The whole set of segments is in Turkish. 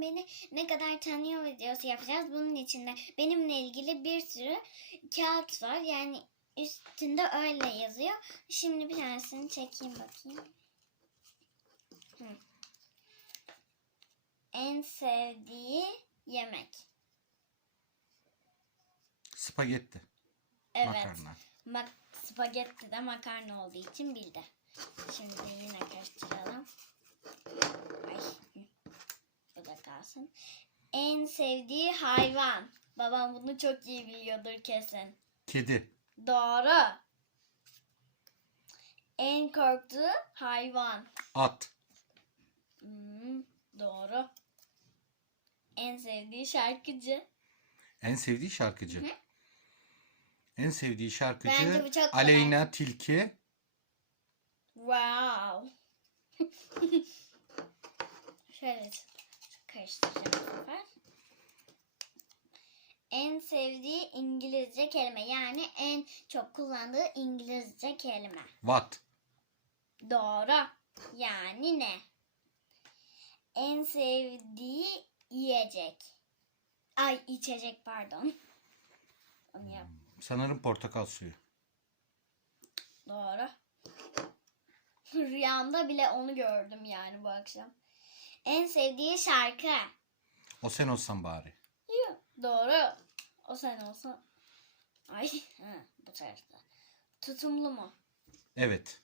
Beni ne kadar tanıyor videosu yapacağız. Bunun içinde benimle ilgili bir sürü kağıt var. Yani üstünde öyle yazıyor. Şimdi bir tanesini çekeyim bakayım. Hı. En sevdiği yemek. Spagetti. Evet. Makarna. Mak spagetti de makarna olduğu için bildi. Şimdi yine karıştıralım. Ay. hı. Bu kalsın. En sevdiği hayvan. Babam bunu çok iyi biliyordur kesin. Kedi. Doğru. En korktuğu hayvan. At. Hmm, doğru. En sevdiği şarkıcı. En sevdiği şarkıcı. Hı. En sevdiği şarkıcı Bence bu çok kolay. Aleyna Tilki. Wow. Şöyle karıştıracağım bu sefer. En sevdiği İngilizce kelime yani en çok kullandığı İngilizce kelime. What? Doğru. Yani ne? En sevdiği yiyecek. Ay içecek pardon. Onu yap. Sanırım portakal suyu. Doğru. Rüyamda bile onu gördüm yani bu akşam. En sevdiği şarkı. O sen olsan bari. Yok. Doğru. O sen olsa. Ay ha, bu tarafta. Tutumlu mu? Evet.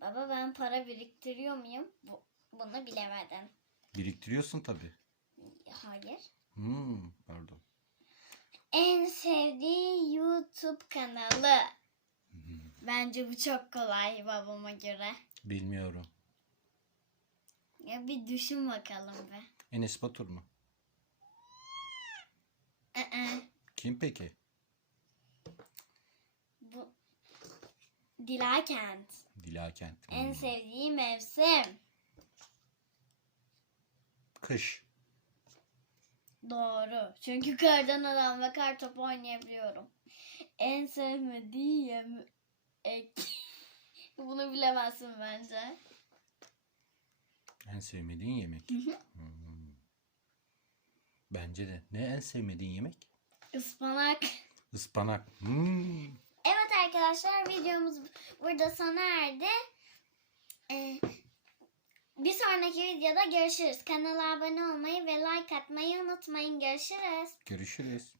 Baba ben para biriktiriyor muyum? Bu, bunu bilemedim. Biriktiriyorsun tabii. Hayır. Hmm, pardon. En sevdiği YouTube kanalı. Bence bu çok kolay babama göre. Bilmiyorum. Ya bir düşün bakalım be. Enes Batur mu? Ee, Kim peki? bu Dilakent. Dilakent. En Hmm. sevdiği mevsim. Kış. Doğru. Çünkü kardan adam ve kar topu oynayabiliyorum. En sevmediği yemek. Bunu bilemezsin bence. En sevmediğin yemek. Hmm. Bence de. Ne en sevmediğin yemek? Ispanak. Ispanak. Hmm. Evet arkadaşlar videomuz burada sona erdi. Ee, bir sonraki videoda görüşürüz. Kanala abone olmayı ve like atmayı unutmayın. Görüşürüz. Görüşürüz.